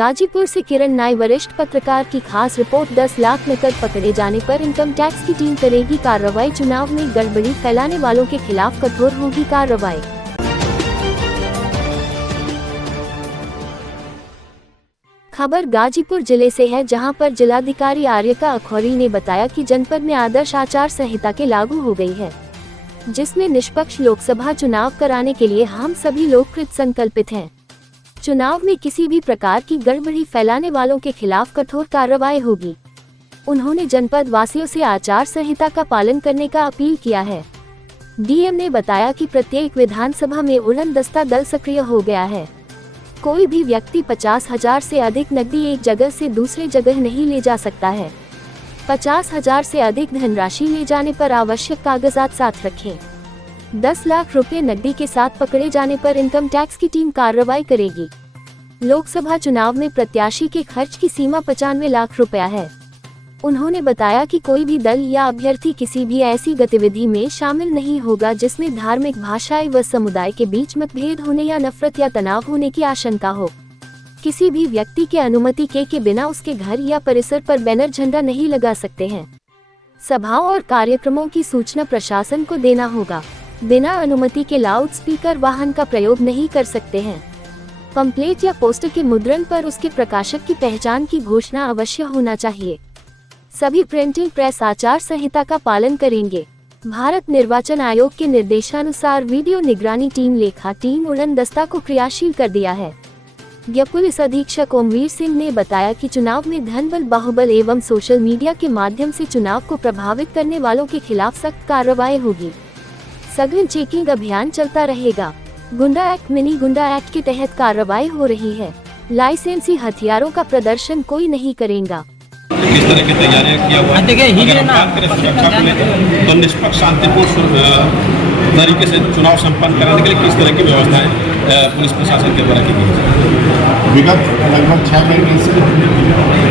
गाजीपुर से किरण नाई वरिष्ठ पत्रकार की खास रिपोर्ट। 10 लाख नकद पकड़े जाने पर इनकम टैक्स की टीम करेगी कार्रवाई। चुनाव में गड़बड़ी फैलाने वालों के खिलाफ कठोर होगी कार्रवाई। खबर गाजीपुर जिले से है, जहां पर जिलाधिकारी आर्यका अखौरी ने बताया कि जनपद में आदर्श आचार संहिता के लागू हो गई है, जिसमें निष्पक्ष लोकसभा चुनाव कराने के लिए हम सभी लोग कृत संकल्पित हैं। चुनाव में किसी भी प्रकार की गड़बड़ी फैलाने वालों के खिलाफ कठोर कार्रवाई होगी। उन्होंने जनपद वासियों से आचार संहिता का पालन करने का अपील किया है। डीएम ने बताया कि प्रत्येक विधानसभा में उड़न दस्ता दल सक्रिय हो गया है। कोई भी व्यक्ति 50,000 से अधिक नकदी एक जगह से दूसरे जगह नहीं ले जा सकता है। 50,000 से अधिक धनराशि ले जाने पर आवश्यक कागजात साथ रखें। 10 लाख रुपए नकदी के साथ पकड़े जाने पर इनकम टैक्स की टीम कार्रवाई करेगी। लोकसभा चुनाव में प्रत्याशी के खर्च की सीमा 95 लाख रुपया है। उन्होंने बताया कि कोई भी दल या अभ्यर्थी किसी भी ऐसी गतिविधि में शामिल नहीं होगा जिसमें धार्मिक, भाषाई व समुदाय के बीच मतभेद होने या नफरत या तनाव होने की आशंका हो। किसी भी व्यक्ति के अनुमति के बिना उसके घर या परिसर पर बैनर, झंडा नहीं लगा सकते हैं। सभाओं और कार्यक्रमों की सूचना प्रशासन को देना होगा। बिना अनुमति के लाउड स्पीकर वाहन का प्रयोग नहीं कर सकते हैं। पंपलेट या पोस्टर के मुद्रण पर उसके प्रकाशक की पहचान की घोषणा अवश्य होना चाहिए। सभी प्रिंटिंग प्रेस आचार संहिता का पालन करेंगे। भारत निर्वाचन आयोग के निर्देशानुसार वीडियो निगरानी टीम, लेखा टीम, उड़न दस्ता को क्रियाशील कर दिया है। पुलिस अधीक्षक ओमवीर सिंह ने बताया कि चुनाव में धनबल, बाहुबल एवं सोशल मीडिया के माध्यम से चुनाव को प्रभावित करने वालों के खिलाफ सख्त कार्रवाई होगी। सघन चेकिंग अभियान चलता रहेगा। गुंडा एक्ट, मिनी गुंडा एक्ट के तहत कार्रवाई हो रही है। लाइसेंसी हथियारों का प्रदर्शन कोई नहीं करेगा। किस तरह की तैयारियां किया हुआ है, तो निष्पक्ष शांतिपूर्ण तरीके से चुनाव संपन्न कराने के लिए किस तरह की व्यवस्थाएं पुलिस प्रशासन के द्वारा की गई? विगत लगभग 6 महीने से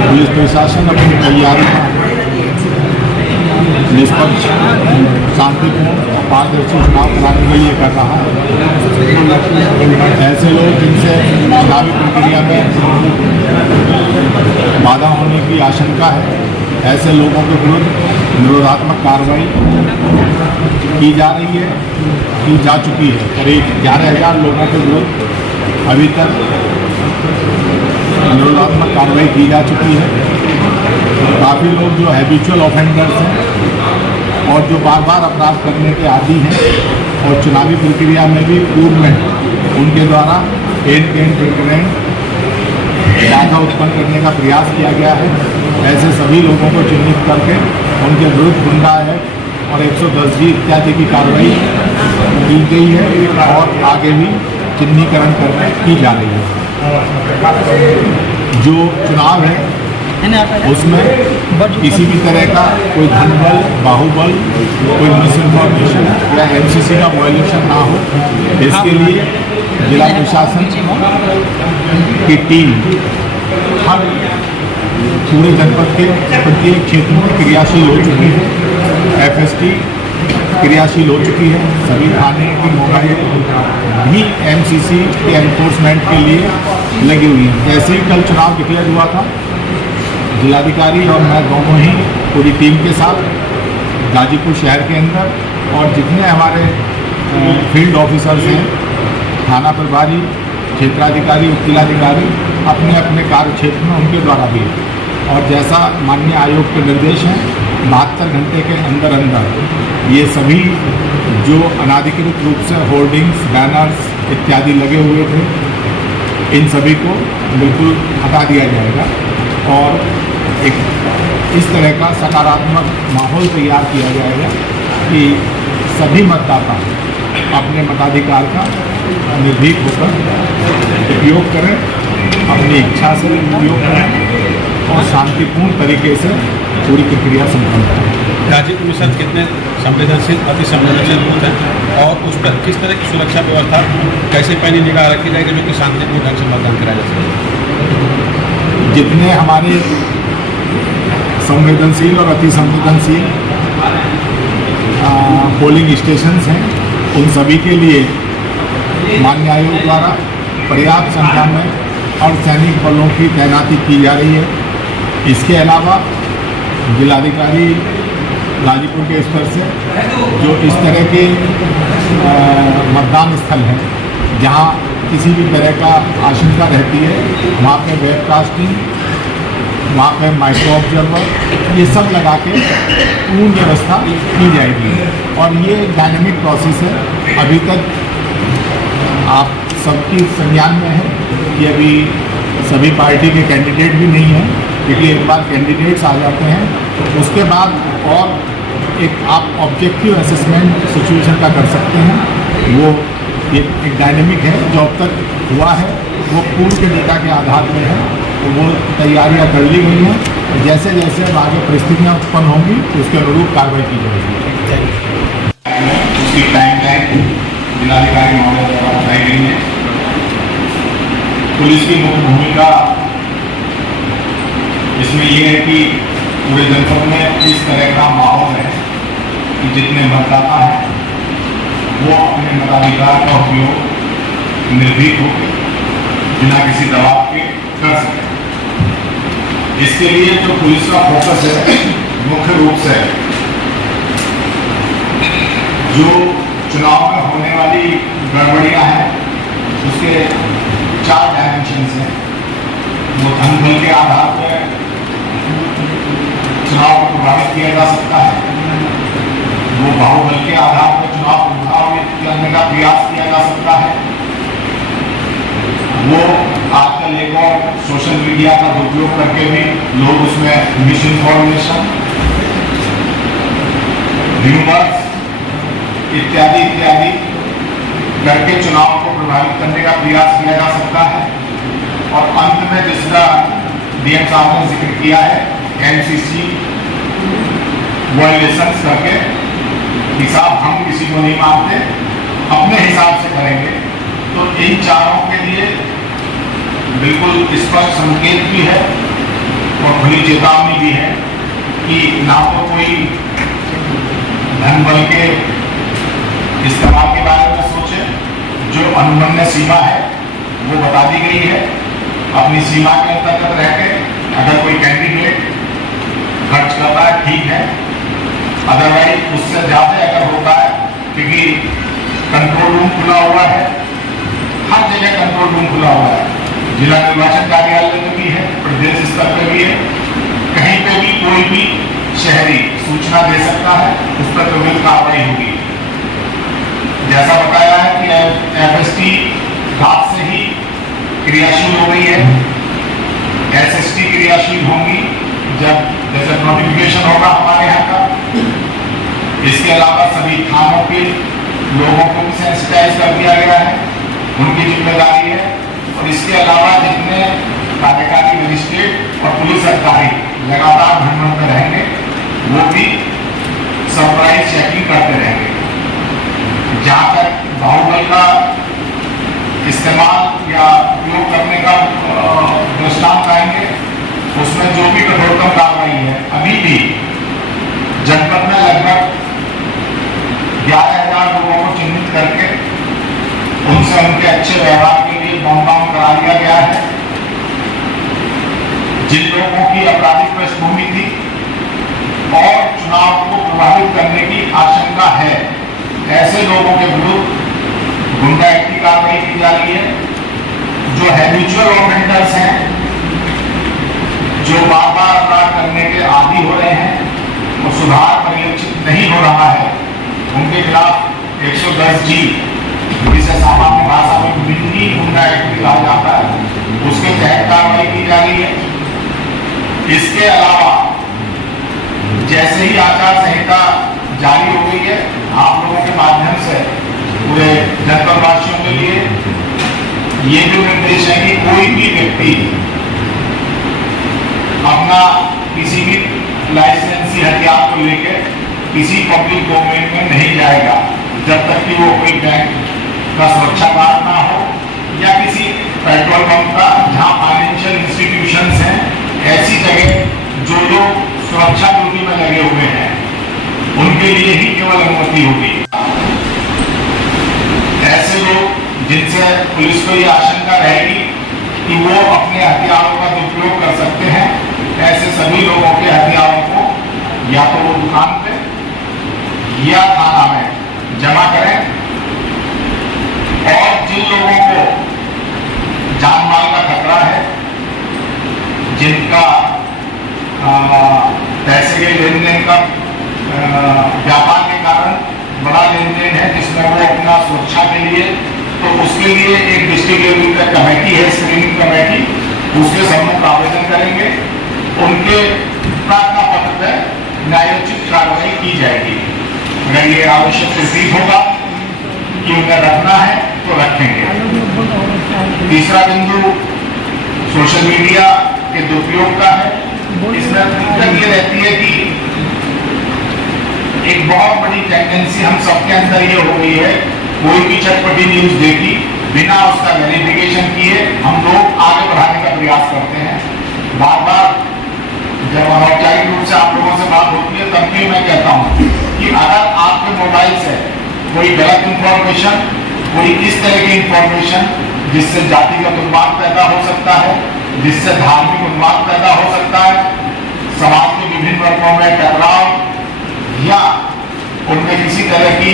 पुलिस प्रशासन अपनी तैयारी निष्पक्ष, शांतिपूर्ण और पारदर्शी चुनाव कराने के लिए कर रहा है। ऐसे लोग जिनसे चुनावी प्रक्रिया में बाधा होने की आशंका है, ऐसे लोगों के विरुद्ध निरोधात्मक कार्रवाई की जा रही है, की जा चुकी है। करीब 11,000 लोगों के विरुद्ध अभी तक निरोधात्मक कार्रवाई की जा चुकी है। काफ़ी लोग जो हैबिचुअल ऑफेंडर्स हैं और जो बार बार अपराध करने के आदी हैं और चुनावी प्रक्रिया में भी पूर्व में उनके द्वारा एंड टू एंड प्रिपेरेंट बाधा उत्पन्न करने का प्रयास किया गया है। ऐसे सभी लोगों को चिन्हित करके उनके विरुद्ध गुंडा एक्ट और 110G इत्यादि की कार्रवाई की गई है और आगे भी चिन्हीकरण करके की जा रही है। जो चुनाव है उसमें किसी भी तरह का कोई धनबल, बाहुबल, कोई मिस इन्फॉर्मेशन या MCC का वायलेशन ना हो, इसके लिए जिला प्रशासन की टीम हर पूरे जनपद के प्रत्येक क्षेत्र में क्रियाशील हो चुकी है। FST क्रियाशील हो चुकी है। सभी थाने की मोबाइल भी MCC के एनफोर्समेंट के लिए लगी हुई है। जैसे ही कल चुनाव डिक्लेयर हुआ था, जिलाधिकारी और मैं दोनों ही पूरी टीम के साथ गाजीपुर शहर के अंदर और जितने हमारे फील्ड ऑफिसर्स हैं, थाना प्रभारी, क्षेत्राधिकारी, उप जिलाधिकारी, अपने अपने कार्य क्षेत्र में उनके द्वारा भी है। और जैसा माननीय आयोग के निर्देश हैं, 72 घंटे के अंदर अंदर ये सभी जो अनाधिकृत रूप से होर्डिंग्स, बैनर्स इत्यादि लगे हुए थे, इन सभी को बिल्कुल हटा दिया जाएगा और एक इस तरह का सकारात्मक माहौल तैयार किया जाएगा कि सभी मतदाता अपने मताधिकार का निर्भीक होकर उपयोग करें, अपनी इच्छा से उपयोग करें और शांतिपूर्ण तरीके से पूरी प्रक्रिया संपन्न करें। गाजीपुर में सर कितने संवेदनशील, अति संवेदनशील बूथ हैं और उस पर किस तरह की सुरक्षा व्यवस्था कैसे पैनी निगाह रखी जाएगी जो कि शांतिपूर्ण ढंग से मतदान कराया जा सके? जितने हमारे संवेदनशील और अति संवेदनशील पोलिंग स्टेशंस हैं, उन सभी के लिए माननीय आयोग द्वारा पर्याप्त संख्या में अर्धसैनिक बलों की तैनाती की जा रही है। इसके अलावा जिलाधिकारी गाजीपुर के स्तर से जो इस तरह के मतदान स्थल हैं जहां किसी भी तरह का आशंका रहती है, वहाँ पे वेबकास्टिंग, वहाँ पे माइक्रो ऑब्जर्वर, ये सब लगा के पूर्ण व्यवस्था की जाएगी। और ये डायनेमिक प्रोसेस है। अभी तक आप सबकी संज्ञान में है कि अभी सभी पार्टी के कैंडिडेट भी नहीं हैं, क्योंकि एक बार कैंडिडेट्स आ जाते हैं उसके बाद और एक आप ऑब्जेक्टिव असेसमेंट सिचुएशन का कर सकते हैं। वो एक डायनेमिक है। जो अब तक हुआ है वो पूर्व के डेटा के आधार पर है, तो वो तैयारियां कर ली गई हैं। जैसे जैसे अब आगे परिस्थितियाँ उत्पन्न होंगी तो उसके अनुरूप कार्रवाई की जाएगी। उसकी टाइमलाइन जिलाधिकारी महोदय द्वारा बताई गई है। पुलिस की मुख्य भूमिका इसमें यह है कि पूरे जनपद में इस तरह का माहौल है कि जितने मतदाता हैं वो अपने मताधिकार का उपयोग निर्भीक हो बिना किसी दबाव के कर सकें। इसके लिए जो पुलिस का फोकस है मुख्य रूप से जो चुनाव में होने वाली गड़बड़ियां हैं उसके 4 डायमेंशंस हैं। वो धन बल के आधार पर चुनाव को प्रभावित किया जा सकता है, वो बाहुबल के आधार पर चुनाव प्रभावित करने का प्रयास किया जा सकता है, वो आजकल एक और सोशल मीडिया का उपयोग करके भी लोग उसमें मिस इन्फॉर्मेशन, र्यूमर्स इत्यादि इत्यादि करके चुनाव को प्रभावित करने का प्रयास किया जा सकता है। और अंत में जिसका डीएम साहब ने जिक्र किया है, एमसीसी वायलेशंस करके हिसाब हम किसी को नहीं मानते, अपने हिसाब से करेंगे। तो इन चारों के लिए बिल्कुल स्पष्ट संकेत भी है और खुली चेतावनी भी है कि ना तो कोई धन बल के इस्तेमाल के बारे में सोचे। जो अनुमन्य सीमा है वो बता दी गई है। अपनी सीमा के अंतर्गत रह के अगर कोई कैंडिडेट खर्च करता है ठीक है, अदरवाइज उससे ज्यादा अगर होता है, क्योंकि कंट्रोल रूम खुला हुआ है, हर जगह कंट्रोल रूम खुला हुआ है, जिला निर्वाचन कार्यालय में भी है, प्रदेश स्तर पर भी है, कहीं पे भी कोई भी शहरी सूचना दे सकता है, उस पर तुरंत कार्रवाई होगी। जैसा बताया है कि एफएसटी रात से ही क्रियाशील हो गई है, एसएसटी क्रियाशील होंगी जब जैसे नोटिफिकेशन होगा हमारे यहाँ का। इसके अलावा सभी थानों के लोगों को भी सेंसिटाइज कर दिया गया है, उनकी जिम्मेदारी है। और इसके अलावा जितने कार्यकारी मजिस्ट्रेट और पुलिस अधिकारी लगातार भ्रमण में रहेंगे वो भी सरप्राइज चेकिंग करते रहेंगे। जहाँ तक बाहुबल का इस्तेमाल या उपयोग करने का दृष्टांत आएंगे, उसमें जो भी कठोरतम कार्रवाई है, अभी भी जनपद में लगभग 11,000 लोगों को चिन्हित करके उनसे उनके अच्छे व्यवहार के लिए बॉम्ब करा दिया गया है। जिन लोगों की आपराधिक पृष्ठभूमि थी और चुनाव को प्रभावित करने की आशंका है, ऐसे लोगों के विरुद्ध गुंडा एक्ट की कार्रवाई की जा रही है। जो हैबिचुअल ऑफेंडर्स हैं, जो बार बार अपराध करने के आदी हो रहे हैं और सुधार परिलक्षित नहीं हो रहा है, उनके खिलाफ 110G, जिसे सामान्य भाषा में मिनी गुंडा एक्ट भी कहा जाता है, उसके तहत कार्रवाई की जा रही है। इसके अलावा जैसे ही आचार संहिता जारी हो गई है, आप लोगों के माध्यम से पूरे जनपद वासियों के लिए ये जो निर्देश है कि कोई भी व्यक्ति अपना किसी भी लाइसेंसी हथियार को लेकर किसी पब्लिक डोमेन में नहीं जाएगा जब तक कि वो कोई बैंक का सुरक्षा गार्ड ना हो या किसी पेट्रोल पंप का, जहाँ फाइनेंशियल इंस्टीट्यूशंस हैं, ऐसी जगह जो लोग सुरक्षा ड्यूटी में लगे हुए हैं उनके लिए ही केवल अनुमति होगी। ऐसे लोग जिनसे पुलिस को ये आशंका रहेगी कि वो अपने हथियारों का दुरुपयोग कर सकते हैं, ऐसे सभी लोगों के हथियारों को या तो वो दुकान पे या थाना में जमा करें। और जिन लोगों को जान माल का खतरा है, जिनका पैसे के लेन देन का व्यापार के कारण बड़ा लेन देन है, जिसमें वो अपना सुरक्षा के लिए, तो उसके लिए एक डिस्ट्रिक्ट लेवल का कमेटी है, स्क्रीनिंग कमेटी, उसके सम्मुख आवेदन करेंगे। उनके प्रार्थना पत्र पर न्यायोचित कार्रवाई की जाएगी। अगर ये आवश्यक प्रतीत होगा कि उन्हें रखना है तो रखेंगे। तीसरा बिंदु सोशल मीडिया के दुरुपयोग का है। इसमें दिक्कत ये रहती है कि एक बहुत बड़ी टेंडेंसी हम सबके अंदर ये हो गई है, कोई भी चटपटी न्यूज देखी बिना उसका वेरिफिकेशन किए हम लोग आगे बढ़ाने का प्रयास करते हैं। बार बार जब अनौपचारिक रूप से आप लोगों से बात होती है तब भी मैं कहता हूँ कि अगर आपके मोबाइल से कोई गलत इंफॉर्मेशन, कोई इस तरह की इंफॉर्मेशन जिससे जातिगत उन्माद पैदा हो सकता है, जिससे धार्मिक उन्माद पैदा हो सकता है, समाज के विभिन्न वर्गों में टकराव या उनमें किसी तरह की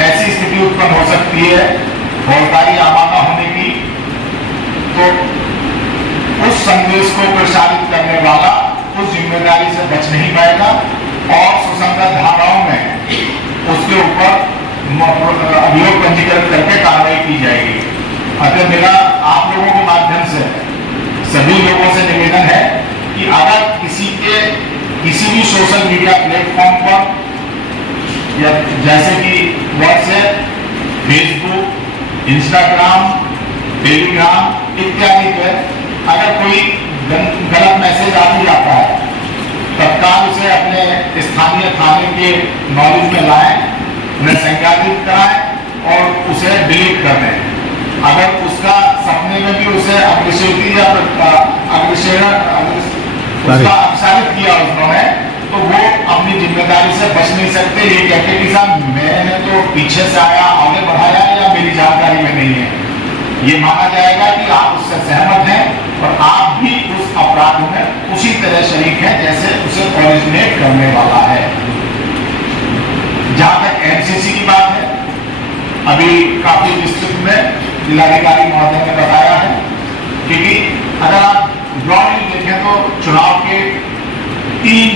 ऐसी स्थिति उत्पन्न हो सकती है फौजदारी आमादा होने की, तो उस संदेश को प्रसारित करने वाला उस जिम्मेदारी से बच नहीं पाएगा और सुसंगत धाराओं में उसके ऊपर अभियोग पंजीकृत करके कार्रवाई की जाएगी। अतः मेरा आप लोगों के माध्यम से सभी लोगों से निवेदन है कि अगर किसी भी सोशल मीडिया प्लेटफॉर्म पर या जैसे कि व्हाट्सएप, फेसबुक, इंस्टाग्राम, टेलीग्राम इत्यादि पर अगर कोई गलत मैसेज आ भी जाता है, तत्काल उसे अपने स्थानीय थाने के नॉलेज में लाएं, उन्हें संज्ञानित कराएं और उसे डिलीट कर दें। अगर उसका सपने में भी उसे अग्रेसिविटी या उसका अपसारित किया उन्होंने, तो वो अपनी जिम्मेदारी से बच नहीं सकते ये कहते कि साहब मैंने तो पीछे से आया, आगे बढ़ाया या मेरी जानकारी में नहीं है। ये माना जाएगा कि आप उससे सहमत हैं और आप भी उस अपराध में उसी तरह शरीक हैं जैसे उसे ओरिजिनेट करने वाला है। जहां तक एमसीसी की बात है, अभी काफी डिस्ट्रिक्ट में जिलाधिकारी महोदय ने बताया है, क्योंकि अगर आप ब्रॉडली देखें तो चुनाव के 3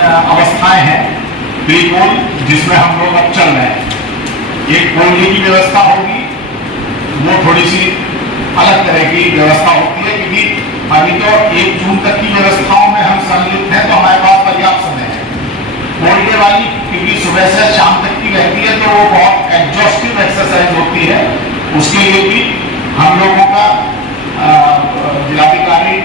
अवस्थाएं हैं। प्री पोल जिसमें हम लोग अब चल रहे हैं, एक पोलिंग की व्यवस्था होगी, वो थोड़ी सी अलग तरह की व्यवस्था होती है, क्योंकि अभी तो 1 जून तक की व्यवस्थाओं में हम सम्मिलित हैं, तो हमारे पास पर्याप्त समय है। पोलिंग वाली क्योंकि सुबह से शाम तक की रहती है, तो वो बहुत एग्जॉस्टिव एक्सरसाइज होती है। उसके लिए भी हम लोगों का जिलाधिकारी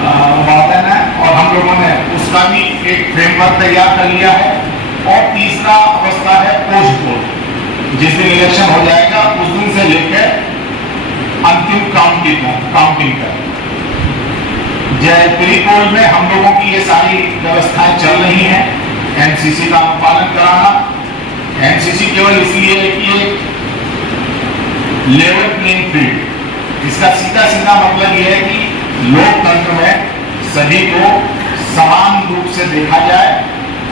महोदय ने और हम लोगों ने उसका भी एक फ्रेमवर्क तैयार कर लिया है। और तीसरा अवस्था है पोस्ट पोल, जिस दिन इलेक्शन हो जाएगा उस दिन से लेकर अंतिम काउंटिंग तक। प्री पोल में हम लोगों की ये सारी व्यवस्थाएं चल रही हैं। एमसीसी का पालन कराना, एमसीसी केवल इसलिए है कि ये लेवल प्लेइंग फील्ड, इसका सीधा सीधा मतलब यह है कि लोकतंत्र में सभी को समान रूप से देखा जाए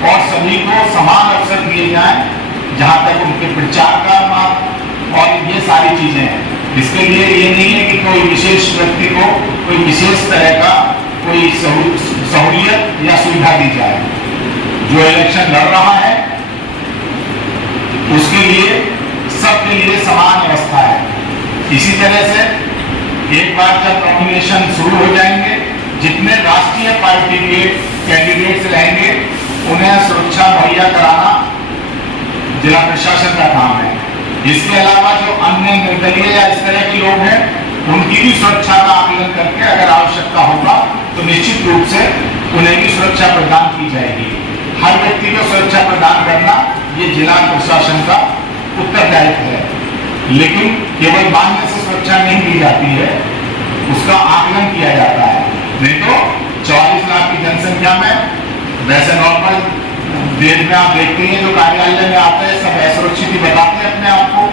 और सभी को समान अवसर दिए जाएं, जहां तक उनके प्रचार का मार्ग और ये सारी चीजें हैं। इसके लिए ये नहीं है कि कोई विशेष व्यक्ति को कोई विशेष तरह का कोई सहूलियत या सुविधा दी जाए। जो इलेक्शन लड़ रहा है उसके लिए सबके लिए समान व्यवस्था है। इसी तरह से एक बार जब नॉमिनेशन शुरू हो जाएंगे, जितने राष्ट्रीय पार्टी के कैंडिडेट्स रहेंगे उन्हें सुरक्षा मुहैया कराना जिला प्रशासन का काम है। इसके अलावा जो अन्य निर्दलीय या इस तरह के लोग हैं उनकी भी सुरक्षा का आकलन करके अगर आवश्यकता होगा तो निश्चित रूप से उन्हें भी सुरक्षा प्रदान की जाएगी। हर व्यक्ति को सुरक्षा प्रदान करना ये जिला प्रशासन का उत्तरदायित्व है, लेकिन केवल मानने से सुरक्षा नहीं दी जाती है, उसका आकलन किया जाता है। नहीं तो 44 लाख की जनसंख्या में वैसे नॉर्मल देश में आप देखते हैं जो कार्यालय में आते हैं सब असुरक्षित ही बताते हैं अपने आप को,